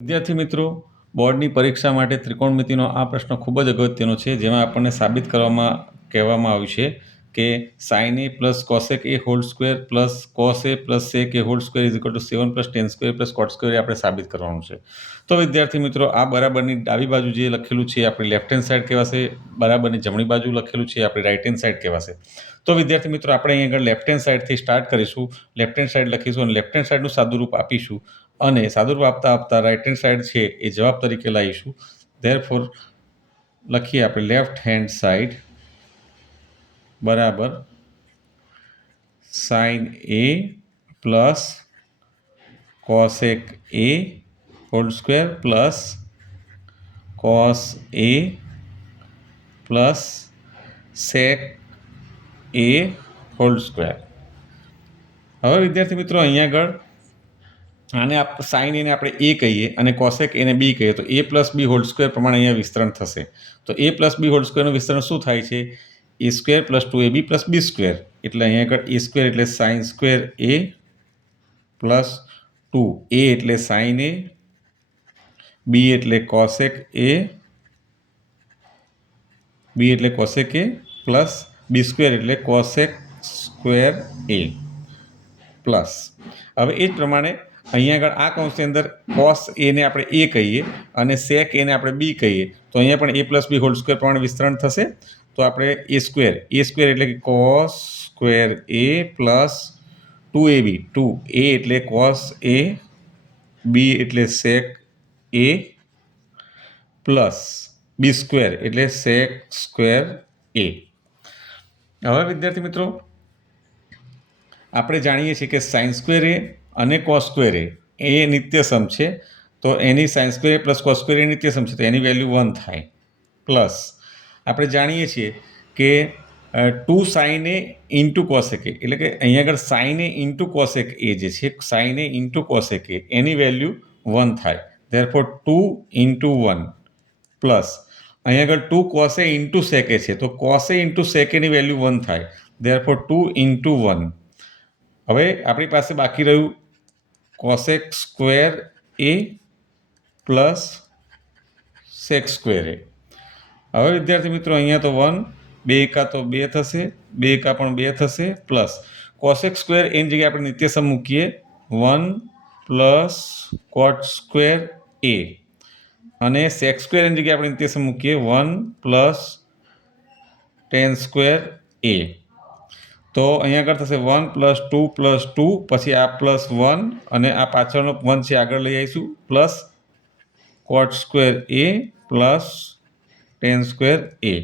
વિદ્યાર્થી મિત્રો, બોર્ડની પરીક્ષા માટે ત્રિકોણમિતિનો આ પ્રશ્ન ખૂબ જ અગત્યનો છે, જેમાં આપણને સાબિત કહેવામાં આવ્યું છે કે sine A plus cosec A whole square plus cos A plus sec A whole square is equal to 7 plus ten square plus cot square A આપણે સાબિત કરવાનું છે. તો વિદ્યાર્થી મિત્રો, આ બરાબરની ડાબી બાજુ જે લખેલું છે એ આપણી લેફ્ટ હેન્ડ સાઈડ કહેવાશે, બરાબરની જમણી બાજુ લખેલું છે એ આપણી રાઈટ હેન્ડ સાઈડ કહેવાશે. તો વિદ્યાર્થી મિત્રો, આપણે અહીં આગળ લેફ્ટ હેન્ડ સાઈડથી સ્ટાર્ટ કરીશું, લેફ્ટ હેન્ડ સાઈડ લખીશું અને લેફ્ટ હેન્ડ સાઈડનું સાદુરૂપ આપીશું અને સાદુરૂપ આપતા રાઈટ હેન્ડ સાઈડ છે એ જવાબ તરીકે લાવીશું. ધેરફોર લખીએ આપણે લેફ્ટ હેન્ડ સાઈડ બરાબર sine A plus cosec A whole square plus cos A plus sec A whole square. હવે વિદ્યાર્થી મિત્રો, અહીંયા આગળ આને સાઇન એને આપણે એ કહીએ અને કોસેક એને બી કહીએ તો એ પ્લસ બી હોલ સ્ક્વેર પ્રમાણે અહીંયા વિસ્તરણ થશે. તો એ પ્લસ બી હોલ સ્ક્વેરનું વિસ્તરણ શું થાય છે? એ સ્ક્વેર પ્લસ 2ab પ્લસ બી સ્ક્વેર. એટલે અહીંયા આગળ એ સ્ક્વેર એટલે sine square A plus 2a એટલે સાઇન એ, બી એટલે કોસેક એ, બી એટલે કોસેક એ પ્લસ બી સ્ક્વેર એટલે કોસેક સ્ક્વેર એ પ્લસ. હવે એ જ પ્રમાણે અહીંયા આગળ આ કૌંસની અંદર કોસ એને આપણે એ કહીએ અને સેક એને આપણે બી કહીએ તો અહીંયા પણ એ પ્લસ બી હોલ સ્ક્વેર પ્રમાણે વિસ્તરણ થશે. તો આપણે એ સ્ક્વેર એટલે કે cos square A plus 2ab, 2a એટલે કોસ એ, બી એટલે સેક એ પ્લસ બી સ્ક્વેર એટલે સેક સ્ક્વેર એ. હવે વિદ્યાર્થી મિત્રો, આપણે જાણીએ છીએ કે સાઇન સ્ક્વેર એ અને કોસ સ્ક્વેર એ નિત્યસમ છે. તો એની sine square A plus cos square એ નિત્યસમ છે, તો એની વેલ્યુ 1 થાય. પ્લસ આપણે જાણીએ છીએ કે 2 સાઇન એ ઇન્ટુ કોસેક એ, એટલે કે અહીંયા આગળ સાઇન એ ઇન્ટુ કોસેક એ જે છે, સાઇન એ ઇન્ટુ કોસેક એ એની વેલ્યુ 1 થાય. ધેરફોર 2 ઇન્ટુ 1 પ્લસ અહીંયા આગળ 2 cos A into sec A છે, તો કોસ એ ઇન્ટુ સેક એની વેલ્યુ 1 થાય. Therefore 2 into 1. હવે આપણી પાસે બાકી રહ્યું cosec square A plus sec square A. હવે વિદ્યાર્થી મિત્રો, અહીંયા તો 1, 2 એકા તો 2 થશે, 2 એકા પણ 2 થશે, પ્લસ કોસેક સ્ક્વેર એની જગ્યાએ આપણે નિત્યસમ મૂકીએ 1 પ્લસ કોટ સ્ક્વેર એ અને સેક સ્ક્વેર એની જગ્યાએ આપણે નિત્યસમ મૂકીએ 1 પ્લસ ટેન સ્ક્વેર એ. તો અહીંયા આગળ થશે 1 પ્લસ 2 પ્લસ 2, પછી આ પ્લસ 1 અને આ પાછળનો 1 છે આગળ લઈ આવીશું, plus cot square A plus ten square એ.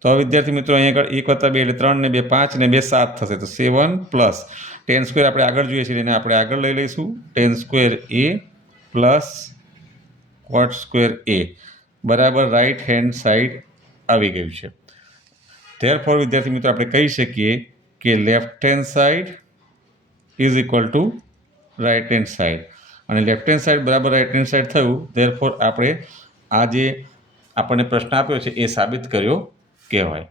તો હવે વિદ્યાર્થી મિત્રો, અહીંયા આગળ 1 વત્તા 2 એટલે 3 ને 2 5 ને 2 7 થશે, તો 7 પ્લસ ટેન સ્ક્વેર આપણે આગળ જોઈએ છીએ એને આપણે આગળ લઈ લઈશું, ten square A plus cot square એ બરાબર રાઈટ હેન્ડ સાઈડ આવી ગયું છે. ધેરફોર વિદ્યાર્થી મિત્રો, આપણે કહી શકીએ કે left hand side is equal two right hand side, અને લેફ્ટ હેન્ડ સાઈડ બરાબર રાઈટ હેન્ડ સાઈડ થયું. ધેરફોર આપણે આ જે આપણને પ્રશ્ન આપ્યો છે એ સાબિત કર્યો કહેવાય.